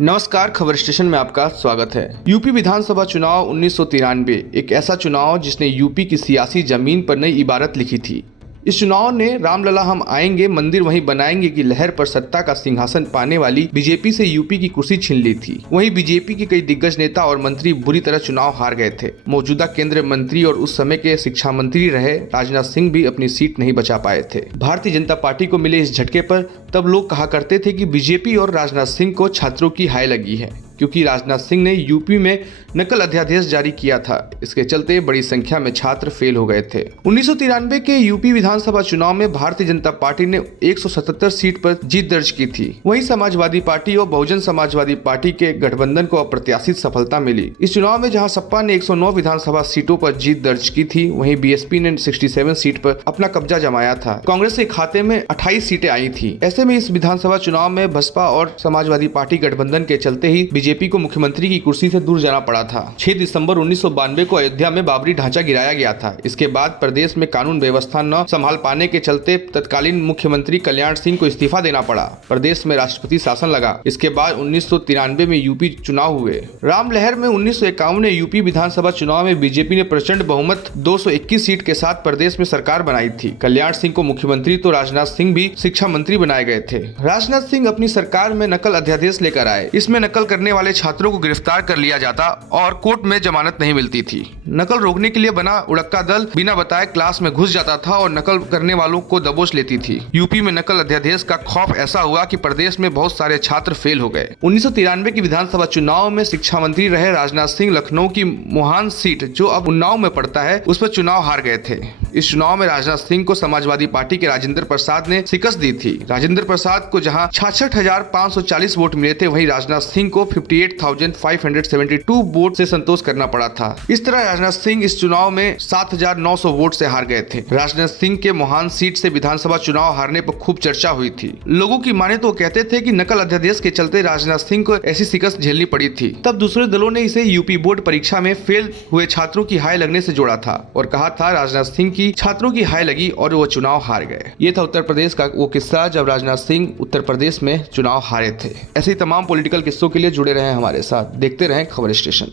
नमस्कार, खबर स्टेशन में आपका स्वागत है। यूपी विधानसभा चुनाव 1993 एक ऐसा चुनाव जिसने यूपी की सियासी जमीन पर नई इबारत लिखी थी। इस चुनाव ने रामलला हम आएंगे मंदिर वहीं बनाएंगे की लहर पर सत्ता का सिंहासन पाने वाली बीजेपी से यूपी की कुर्सी छीन ली थी। वहीं बीजेपी के कई दिग्गज नेता और मंत्री बुरी तरह चुनाव हार गए थे। मौजूदा केंद्रीय मंत्री और उस समय के शिक्षा मंत्री रहे राजनाथ सिंह भी अपनी सीट नहीं बचा पाए थे। भारतीय जनता पार्टी को मिले इस झटके पर तब लोग कहा करते थे कि बीजेपी और राजनाथ सिंह को छात्रों की हाय लगी है, क्योंकि राजनाथ सिंह ने यूपी में नकल अध्यादेश जारी किया था। इसके चलते बड़ी संख्या में छात्र फेल हो गए थे। 1993 के यूपी विधानसभा चुनाव में भारतीय जनता पार्टी ने 177 सीट पर जीत दर्ज की थी। वहीं समाजवादी पार्टी और बहुजन समाजवादी पार्टी के गठबंधन को अप्रत्याशित सफलता मिली। इस चुनाव में जहां सपा ने 109 विधानसभा सीटों पर जीत दर्ज की थी, वहीं बीएसपी ने 67 सीट पर अपना कब्जा जमाया था। कांग्रेस के खाते में 28 सीटें आई थी। ऐसे में इस विधानसभा चुनाव में बसपा और समाजवादी पार्टी गठबंधन के चलते ही बीजेपी को मुख्यमंत्री की कुर्सी से दूर जाना पड़ा था। 6 दिसंबर 1992 को अयोध्या में बाबरी ढांचा गिराया गया था। इसके बाद प्रदेश में कानून व्यवस्था न संभाल पाने के चलते तत्कालीन मुख्यमंत्री कल्याण सिंह को इस्तीफा देना पड़ा। प्रदेश में राष्ट्रपति शासन लगा। इसके बाद 1993 में यूपी चुनाव हुए। राम लहर में 1951 में यूपी विधानसभा चुनाव में बीजेपी ने प्रचंड बहुमत 221 सीट के साथ प्रदेश में सरकार बनाई थी। कल्याण सिंह को मुख्यमंत्री तो राजनाथ सिंह भी शिक्षा मंत्री बनाए गए थे। राजनाथ सिंह अपनी सरकार में नकल अध्यादेश लेकर आए। इसमें नकल करने वाले छात्रों को गिरफ्तार कर लिया जाता और कोर्ट में जमानत नहीं मिलती थी। नकल रोकने के लिए बना उड़क्का दल बिना बताए क्लास में घुस जाता था और नकल करने वालों को दबोच लेती थी। यूपी में नकल अध्यादेश का खौफ ऐसा हुआ कि प्रदेश में बहुत सारे छात्र फेल हो गए। 1993 की विधानसभा चुनाव में शिक्षा मंत्री रहे राजनाथ सिंह लखनऊ की मोहान सीट, जो अब उन्नाव में पड़ता है, उस पर चुनाव हार गए थे। इस चुनाव में राजनाथ सिंह को समाजवादी पार्टी के राजेंद्र प्रसाद ने शिकस्त दी थी। राजेंद्र प्रसाद को जहां 66,540 वोट मिले थे, वहीं राजनाथ सिंह को 58,572 वोट से संतोष करना पड़ा था। इस तरह राजनाथ सिंह इस चुनाव में 7,900 वोट से हार गए थे। राजनाथ सिंह के मोहान सीट से विधानसभा चुनाव हारने पर खूब चर्चा हुई थी। लोगों की माने तो कहते थे कि नकल अध्यादेश के चलते राजनाथ सिंह को ऐसी शिकस्त झेलनी पड़ी थी। तब दूसरे दलों ने इसे यूपी बोर्ड परीक्षा में फेल हुए छात्रों की हाय लगने से जोड़ा था और कहा था राजनाथ सिंह की छात्रों की हाय लगी और वो चुनाव हार गए। ये था उत्तर प्रदेश का वो किस्सा जब राजनाथ सिंह उत्तर प्रदेश में चुनाव हारे थे। ऐसे ही तमाम पॉलिटिकल किस्सों के लिए जुड़े रहे हमारे साथ। देखते रहें खबर स्टेशन।